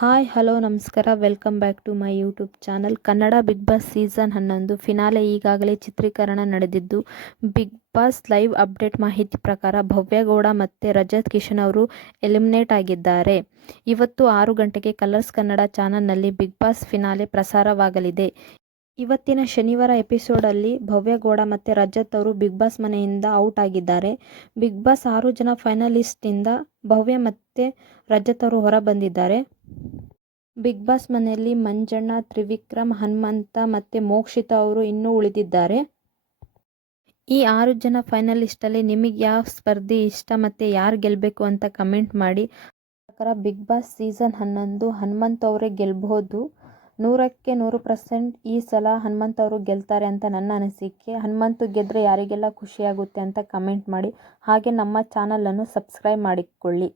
Hi hello ನಮಸ್ಕಾರ welcome back to my YouTube channel. Kannada Bigg Boss season 11 finale ಈಗಾಗಲೇ ಚಿತ್ರೀಕರಣ ನಡೆದಿದ್ದು, ಬಿಗ್ ಬಾಸ್ ಲೈವ್ ಅಪ್ಡೇಟ್ ಮಾಹಿತಿ ಪ್ರಕಾರ ಭವ್ಯ ಗೌಡ ಮತ್ತು ರಜತ್ ಕಿಶನ್ ಅವರು ಎಲಿಮಿನೇಟ್ ಆಗಿದ್ದಾರೆ. ಇವತ್ತು 6 ಗಂಟೆಗೆ ಕಲರ್ಸ್ ಕನ್ನಡ ಚಾನಲ್ನಲ್ಲಿ ಬಿಗ್ ಬಾಸ್ ಫಿನಾಲೆ ಪ್ರಸಾರವಾಗಲಿದೆ. ಇವತ್ತಿನ ಶನಿವಾರ ಎಪಿಸೋಡಲ್ಲಿ ಭವ್ಯ ಗೌಡ ಮತ್ತು ರಜತ್ ಅವರು ಬಿಗ್ ಬಾಸ್ ಮನೆಯಿಂದ ಔಟ್ ಆಗಿದ್ದಾರೆ. ಬಿಗ್ ಬಾಸ್ 6 ಜನ ಫೈನಲಿಸ್ಟ್ನಿಂದ ಭವ್ಯ ಮತ್ತು ರಜತ್ ಅವರು ಹೊರ ಬಂದಿದ್ದಾರೆ. ಬಿಗ್ ಬಾಸ್ ಮನೆಯಲ್ಲಿ ಮಂಜಣ್ಣ, ತ್ರಿವಿಕ್ರಮ್, ಹನುಮಂತ ಮತ್ತು ಮೋಕ್ಷಿತಾ ಅವರು ಇನ್ನೂ ಉಳಿದಿದ್ದಾರೆ. ಈ 6 ಜನ ಫೈನಲಿಸ್ಟಲ್ಲಿ ನಿಮಗೆ ಯಾವ ಸ್ಪರ್ಧಿ ಇಷ್ಟ ಮತ್ತು ಯಾರು ಗೆಲ್ಲಬೇಕು ಅಂತ ಕಮೆಂಟ್ ಮಾಡಿ. ಪ್ರಕಾರ ಬಿಗ್ ಬಾಸ್ ಸೀಸನ್ 11 ಹನುಮಂತ್ ಅವರೇ ಗೆಲ್ಲಬಹುದು. 100ಕ್ಕೆ 100% ಈ ಸಲ ಹನುಮಂತ್ ಅವರು ಗೆಲ್ತಾರೆ ಅಂತ ನನ್ನ ಅನಿಸಿಕೆ. ಹನುಮಂತ್ ಗೆದ್ದರೆ ಯಾರಿಗೆಲ್ಲ ಖುಷಿಯಾಗುತ್ತೆ ಅಂತ ಕಮೆಂಟ್ ಮಾಡಿ. ಹಾಗೆ ನಮ್ಮ ಚಾನಲನ್ನು ಸಬ್ಸ್ಕ್ರೈಬ್ ಮಾಡಿಕೊಳ್ಳಿ.